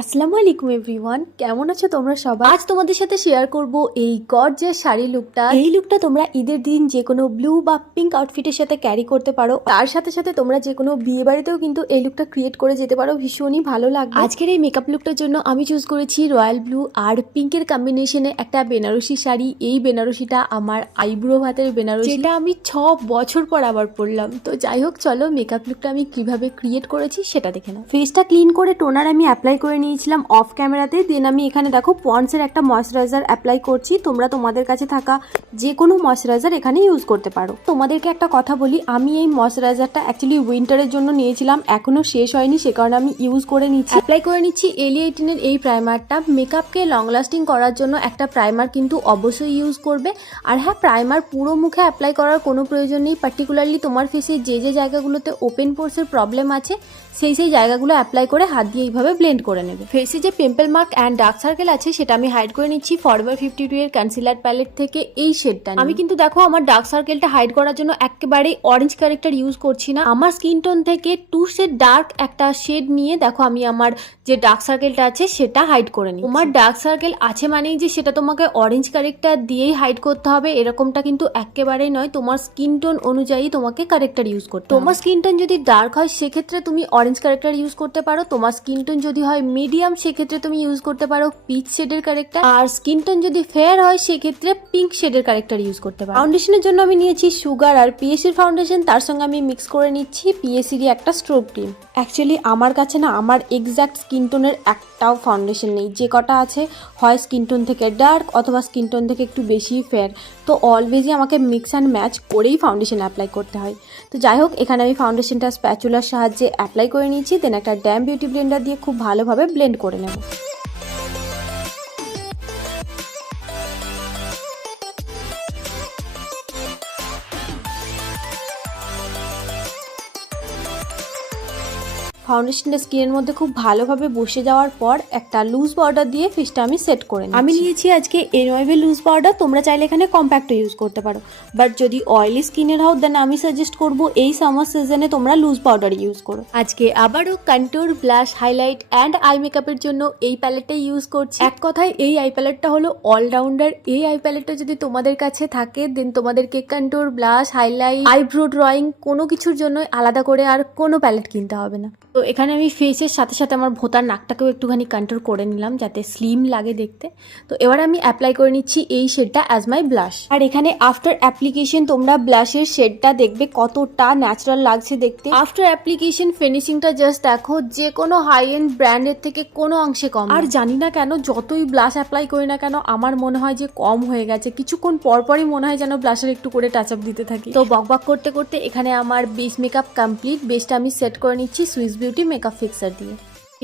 আসসালামু আলাইকুম এভরিওয়ান, কেমন আছো তোমরা সবাই? আজ তোমাদের সাথে শেয়ার করব এই গর্জিয়াস শাড়ি লুকটা। এই লুকটা তোমরা ঈদের দিন যে কোনো ব্লু বা পিঙ্ক আউটফিটের সাথে ক্যারি করতে পারো। তার সাথে সাথে তোমরা যে কোনো বিয়ে বাড়িতেও কিন্তু এই লুকটা ক্রিয়েট করে যেতে পারো, ভীষণই ভালো লাগবে। আজকের এই মেকআপ লুকটার জন্য আমি চুজ করেছি রয়্যাল ব্লু আর পিঙ্কের কম্বিনেশনে একটা বেনারসি শাড়ি। এই বেনারসিটা আমার আইব্রো ভাতের বেনারসি, যেটা আমি 6 বছর পর আবার পরলাম। তো যাই হোক, চলো মেকআপ লুকটা আমি কিভাবে ক্রিয়েট করেছি সেটা দেখে নাও। ফেসটা ক্লিন করে টোনার আমি অ্যাপ্লাই করে নিয়েছিলাম অফ ক্যামেরাতে। দেন আমি এখানে দেখো পন্ডসের একটা ময়শ্চারাইজার অ্যাপ্লাই করছি। তোমরা তোমাদের কাছে থাকা যে কোনো ময়শ্চারাইজার এখানে ইউজ করতে পারো। তোমাদেরকে একটা কথা বলি, আমি এই ময়শ্চারাইজারটা অ্যাকচুয়ালি উইন্টারের জন্য নিয়েছিলাম, এখনো শেষ হয়নি, সে কারণে আমি ইউজ করে নিচ্ছি। অ্যাপ্লাই করে নিচ্ছি এলিয়েটিনের এই প্রাইমারটা। মেকআপকে লং লাস্টিং করার জন্য একটা প্রাইমার কিন্তু অবশ্যই ইউজ করবে। আর হ্যাঁ, প্রাইমার পুরো মুখে অ্যাপ্লাই করার কোনো প্রয়োজন নেই। পার্টিকুলারলি তোমার ফেসে যে যে জায়গাগুলোতে ওপেন পোর্সের প্রবলেম আছে সেই জায়গাগুলো অ্যাপ্লাই করে হাত দিয়ে এইভাবে ব্লেন্ড করে নেবে। ফেসে যে pimple mark and dark circle আছে সেটা আমি হাইড করে নিচ্ছি ফরএভার 52 এর কনসিলার প্যালেট থেকে এই শেডটা। আমি কিন্তু দেখো আমার ডার্ক সার্কেলটা হাইড করার জন্য একেবারে অরেঞ্জ ক্যারেক্টার ইউজ করছি না। আমার স্কিন টোন থেকে 2 শেড ডার্ক একটা শেড নিয়ে দেখো আমি আমার যে ডার্ক সার্কেলটা আছে সেটা হাইড করে নিই। তোমার ডার্ক সার্কেল আছে মানেই যে সেটা তোমাকে অরেঞ্জ ক্যারেক্টার দিয়েই হাইড করতে হবে এরকমটা কিন্তু একেবারেই নয়। তোমার স্কিন টোন অনুযায়ী তোমাকে ক্যারেক্টার ইউজ করতে হবে। তোমার স্কিন টোন যদি ডার্ক হয় সেক্ষেত্রে তুমি অরেঞ্জ ক্যারেক্টার ইউজ করতে পারো। তোমার স্কিন টোন যদি হয় মিডিয়াম সেক্ষেত্রে তুমি ইউজ করতে পারো পিচ শেডের ক্যারেক্টার। আর স্কিন টোন যদি ফেয়ার হয় সেক্ষেত্রে পিঙ্ক শেডের ক্যারেক্টার ইউজ করতে পারো। ফাউন্ডেশনের জন্য আমি নিয়েছি সুগার আর পিএসির ফাউন্ডেশন, তার সঙ্গে আমি মিক্স করে নিচ্ছি পিএসির একটা স্ট্রোব ক্রিম। অ্যাকচুয়ালি আমার কাছে না আমার এক্স্যাক্ট স্কিন টোনের একটাও ফাউন্ডেশন নেই। যে কটা আছে হয় স্কিন টোন থেকে ডার্ক অথবা স্কিন টোন থেকে একটু বেশি ফেয়ার। তো অলওয়েজই আমাকে মিক্স অ্যান্ড ম্যাচ করেই ফাউন্ডেশন অ্যাপ্লাই করতে হয়। তো যাই হোক, এখানে আমি ফাউন্ডেশনটা স্প্যাচুলার সাহায্যে অ্যাপ্লাই করে নিয়েছি। দেন একটা ড্যাম বিউটি ব্লেন্ডার দিয়ে খুব ভালোভাবে ব্লেন্ড করে নেব। ফাউন্ডেশনটা স্কিনের মধ্যে খুব ভালোভাবে বসে যাওয়ার পর একটা লুজ পাউডার দিয়ে ফেসটা আমি সেট করে নিই। আমি নিয়েছি আজকে এনওয়াইভি লুজ পাউডার, তোমরা চাইলে এখানে কম্প্যাক্টও ইউজ করতে পারো। বাট যদি অয়েলি স্কিনের হও দেন আমি সাজেস্ট করবো এই সামার সিজনে তোমরা লুজ পাউডার ইউজ করো। আজকে আবারও contour, blush, highlight and I মেকআপের জন্য এই প্যালেটটাই ইউজ করছি। এক কথায় এই আই প্যালেটটা হলো অলরাউন্ডার। এই আই প্যালেটটা যদি তোমাদের কাছে থাকে দেন তোমাদেরকে contour, blush, highlight, eyebrow drawing কোনো কিছুর জন্য আলাদা করে আর কোনো প্যালেট কিনতে হবে না। তো এখানে আমি ফেসের সাথে সাথে আমার ভোঁতার নাকটাকেও একটুখানি কন্ট্রোল করে নিলাম যাতে স্লিম লাগে দেখতে। তো এবার আমি অ্যাপ্লাই করে নিচ্ছি এই শেডটা অ্যাজ মাই ব্লাশ। আর এখানে আফটার অ্যাপ্লিকেশন তোমরা ব্লাশের শেডটা দেখবে কতটা ন্যাচারাল লাগছে দেখতে। আফটার অ্যাপ্লিকেশন ফিনিশিংটা জাস্ট দেখো, যে কোনো হাই এন্ড ব্র্যান্ডের থেকে কোনো অংশে কম। আর জানি না কেন যতই ব্লাশ অ্যাপ্লাই করি না কেন আমার মনে হয় যে কম হয়ে গেছে। কিছুক্ষণ পরপরই মনে হয় যেন ব্লাশের একটু করে টাচ আপ দিতে থাকি। তো বকবক করতে করতে এখানে আমার বেস মেকআপ কমপ্লিট। বেসটা আমি সেট করে নিচ্ছি সুইস বিউটি মেকআপ ফিক্সার দিয়ে।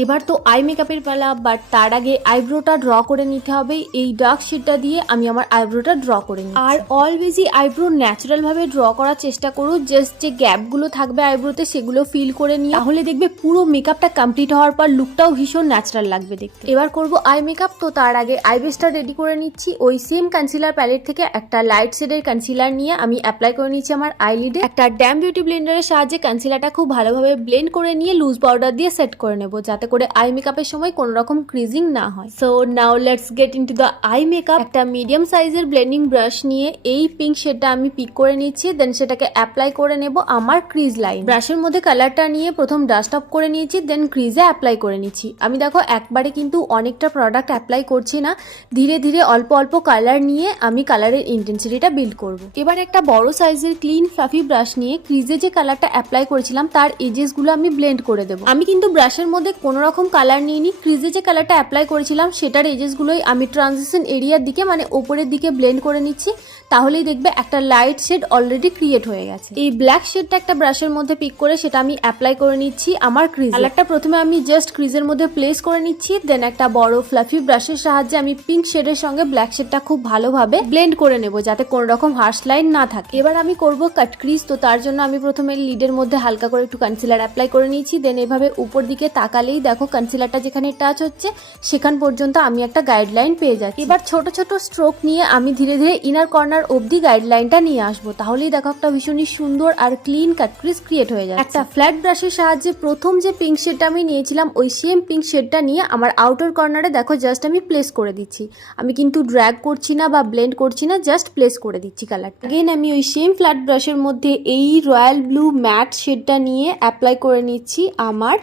এবার তো আই মেকআপের পালা, বাট তার আগে আইব্রোটা ড্র করে নিতে হবে। এই ডার্ক শেডটা দিয়ে আমি আমার আইব্রোটা ড্র করে নিই। আর অলওয়েজই আইব্রো ন্যাচারাল ভাবে ড্র করার চেষ্টা করো। জাস্ট যে গ্যাপগুলো থাকবে আইব্রোতে সেগুলো ফিল করে নিয়ে, তাহলে দেখবে পুরো মেকআপটা কমপ্লিট হওয়ার পর লুকটাও ভীষণ ন্যাচারাল লাগবে দেখতে। এবার করব আই মেকআপ। তো তার আগে আই বেসটা রেডি করে নিচ্ছি। ওই সেম কনসিলার প্যালেট থেকে একটা লাইট শেডের কনসিলার নিয়ে আমি অ্যাপ্লাই করে নিচ্ছি আমার আইলিডে। একটা ড্যাম বিউটি ব্লেন্ডারের সাহায্যে কনসিলারটা খুব ভালোভাবে ব্লেন্ড করে নিয়ে লুজ পাউডার দিয়ে সেট করে নেবো যাতে করে আই মেকআপের সময় কোনো রকম ক্রিজিং না হয়। So now let's get into the eye makeup. একটা মিডিয়াম সাইজের ব্লেন্ডিং ব্রাশ নিয়ে এই পিঙ্ক শেডটা আমি পিক করে নিচ্ছি। দেন সেটাকে অ্যাপ্লাই করে নেব আমার ক্রিজ লাইন। ব্রাশের মধ্যে কালারটা নিয়ে প্রথম ডাস্ট অফ করে নিয়েছি, দেন ক্রিজে অ্যাপ্লাই করে নিচ্ছি। আমি দেখো একবারে কিন্তু অনেকটা প্রোডাক্ট অ্যাপ্লাই করছি না, ধীরে ধীরে অল্প অল্প কালার নিয়ে আমি কালারের ইন্টেন্সিটিটা বিল্ড করব। এবার একটা বড় সাইজের ক্লিন ফ্লাফি ব্রাশ নিয়ে ক্রিজে যে কালারটা অ্যাপ্লাই করেছিলাম তার এজেস গুলো আমি ব্লেন্ড করে দেবো। আমি কিন্তু ব্রাশের মধ্যে কোনো রকম কালার নিইনি। ক্রিজে যে কালারটা অ্যাপ্লাই করেছিলাম সেটার এজেস গুলোই আমি ট্রানজিশন এরিয়ার দিকে মানে ওপরের দিকে ব্লেন্ড করে নিচ্ছি। তাহলেই দেখবে একটা লাইট শেড অলরেডি ক্রিয়েট হয়ে গেছে। এই ব্ল্যাক শেডটা একটা ব্রাশের মধ্যে পিক করে সেটা আমি অ্যাপ্লাই করে নিচ্ছি আমার ক্রিজ। কালারটা প্রথমে আমি জাস্ট ক্রিজের মধ্যে প্লেস করে নিচ্ছি। দেন একটা বড় ফ্লাফি ব্রাশের সাহায্যে আমি পিঙ্ক শেডের সঙ্গে ব্ল্যাক শেডটা খুব ভালোভাবে ব্লেন্ড করে নেব যাতে কোনো রকম হার্শ লাইন না থাকে। এবার আমি করব কাট ক্রিজ। তো তার জন্য আমি প্রথমে লিডের মধ্যে হালকা করে একটু কনসিলার অ্যাপ্লাই করে নিয়েছি। দেন এভাবে উপর দিকে তাকালেই দেখো কনসিলারটা যেখানে টাচ হচ্ছে সেখান পর্যন্ত আমি একটা গাইডলাইন পেয়ে যাচ্ছি। এবার ছোট ছোট স্ট্রোক নিয়ে আমি ধীরে ধীরে ইনার কর্নার অবধি গাইডলাইনটা নিয়ে আসবো, তাহলেই দেখো একটা ভীষণই সুন্দর আর ক্লিন কাট ক্রিজ ক্রিয়েট হয়ে যায়। একটা ফ্ল্যাট ব্রাশের সাহায্যে প্রথম যে পিঙ্ক শেডটা আমি নিয়েছিলাম ওই সেম পিঙ্ক শেডটা নিয়ে আমার আউটার কর্নারে দেখো জাস্ট আমি প্লেস করে দিচ্ছি। আমি কিন্তু ড্র্যাগ করছি না বা ব্লেন্ড করছি না, জাস্ট প্লেস করে দিচ্ছি কালারটা। अगेन আমি ওই সেম ফ্ল্যাট ব্রাশের মধ্যে এই রয়্যাল ব্লু ম্যাট শেডটা নিয়ে অ্যাপ্লাই করে নিচ্ছি আমার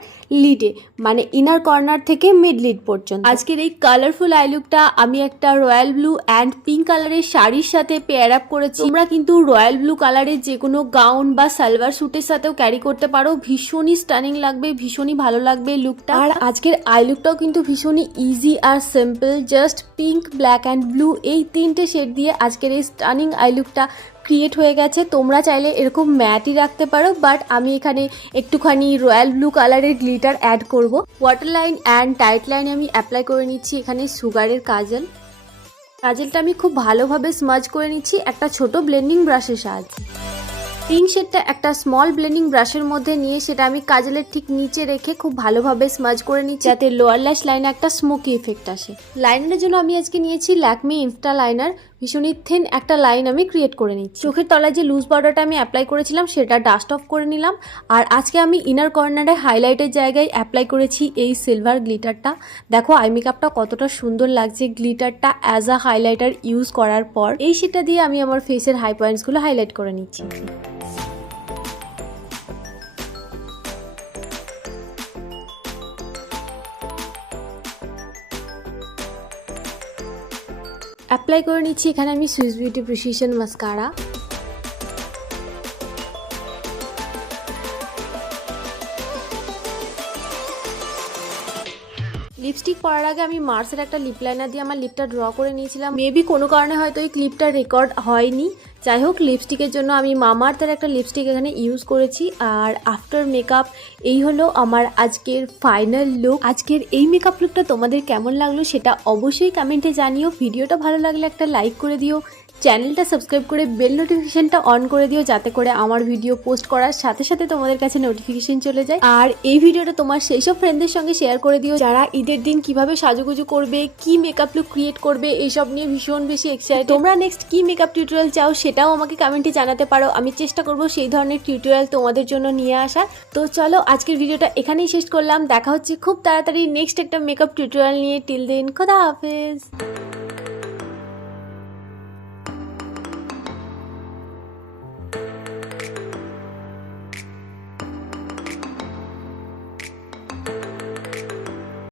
লিডে, মানে ইনার কর্নার থেকে মিড লিড পর্যন্ত। আজকের এই কালারফুল আই লুকটা আমি একটা রয়্যাল ব্লু অ্যান্ড পিঙ্ক কালারের শাড়ির সাথে পেয়ার আপ করেছি। তোমরা কিন্তু রয়্যাল ব্লু কালারের যে কোনো গাউন বা সালোয়ার স্যুটের সাথেও ক্যারি করতে পারো, ভীষণই স্টানিং লাগবে, ভীষণই ভালো লাগবে লুকটা। আর আজকের আই লুকটাও কিন্তু ভীষণই ইজি আর simple, just pink, black and blue এই তিনটে শেড দিয়ে আজকের এই স্টানিং আই লুকটা ক্রিয়েট হয়ে গেছে। তোমরা চাইলে এরকম ম্যাটই রাখতে পারো, বাট আমি এখানে একটুখানি রয়্যাল ব্লু কালারের গ্লিটার অ্যাড করব। ওয়াটার লাইন অ্যান্ড টাইট লাইনে আমি অ্যাপ্লাই করে নিচ্ছি এখানে সুগারের কাজলটা আমি খুব ভালোভাবে স্মাজ করে নিচ্ছি একটা ছোট ব্লেন্ডিং ব্রাশের সাহায্যে। পিঙ্ক শেডটা একটা স্মল ব্লেন্ডিং ব্রাশের মধ্যে নিয়ে সেটা আমি কাজলের ঠিক নিচে রেখে খুব ভালোভাবে স্মাজ করে নিচ্ছি, যাতে লোয়ার ল্যাশ লাইনে একটা স্মোকি এফেক্ট আসে। লাইনারের জন্য আমি আজকে নিয়েছি ল্যাকমি ইনস্টা লাইনার, ভীষণই থিন একটা লাইন আমি ক্রিয়েট করে নিচ্ছি। চোখের তলায় যে লুজ বর্ডারটা আমি অ্যাপ্লাই করেছিলাম সেটা ডাস্ট অফ করে নিলাম। আর আজকে আমি ইনার কর্নারে হাইলাইটের জায়গায় অ্যাপ্লাই করেছি এই সিলভার গ্লিটারটা। দেখো আই মেকআপটা কতটা সুন্দর লাগছে গ্লিটারটা অ্যাজ আ হাইলাইটার ইউজ করার পর। এই শেডটা দিয়ে আমি আমার ফেসের হাই পয়েন্টসগুলো হাইলাইট করে নিচ্ছি। অ্যাপ্লাই করে নিচ্ছি এখানে আমি Swiss beauty precision mascara. Lipstick পরার আগে আমি মার্সের একটা লিপ লাইনার দিয়ে আমার লিপটা ড্র করে নিয়েছিলাম। মেবি কোনো কারণে হয়তো এই ক্লিপটা রেকর্ড হয়নি, যাই হোক লিপস্টিকের জন্য আমি মামাআর্থের একটা লিপস্টিক এখানে ইউজ করেছি। আর আফটার মেকআপ এই হলো আমার আজকের ফাইনাল লুক। আজকের এই মেকআপ লুকটা তোমাদের কেমন লাগলো সেটা অবশ্যই কমেন্টে জানিও। ভিডিওটা ভালো লাগলে একটা লাইক করে দিও, চ্যানেলটা সাবস্ক্রাইব করে বেল নোটিফিকেশনটা অন করে দিও, যাতে করে আমার ভিডিও পোস্ট করার সাথে সাথে তোমাদের কাছে নোটিফিকেশন চলে যায়। আর এই ভিডিওটা তোমার সেই সব ফ্রেন্ডদের সঙ্গে শেয়ার করে দিও যারা ঈদের দিন কিভাবে সাজুগুজু করবে, কি মেকআপ লুক ক্রিয়েট করবে, এইসব নিয়ে ভীষণ বেশি এক্সাইটেড। তোমরা নেক্সট কি মেকআপ টিউটোরিয়াল চাও সেটাও আমাকে কমেন্টে জানাতে পারো, আমি চেষ্টা করবো সেই ধরনের টিউটোরিয়াল তোমাদের জন্য নিয়ে আসার। তো চলো আজকের ভিডিওটা এখানেই শেষ করলাম, দেখা হচ্ছে খুব তাড়াতাড়ি নেক্সট একটা মেকআপ টিউটোরিয়াল নিয়ে। টিল দেন খোদা হাফেজ।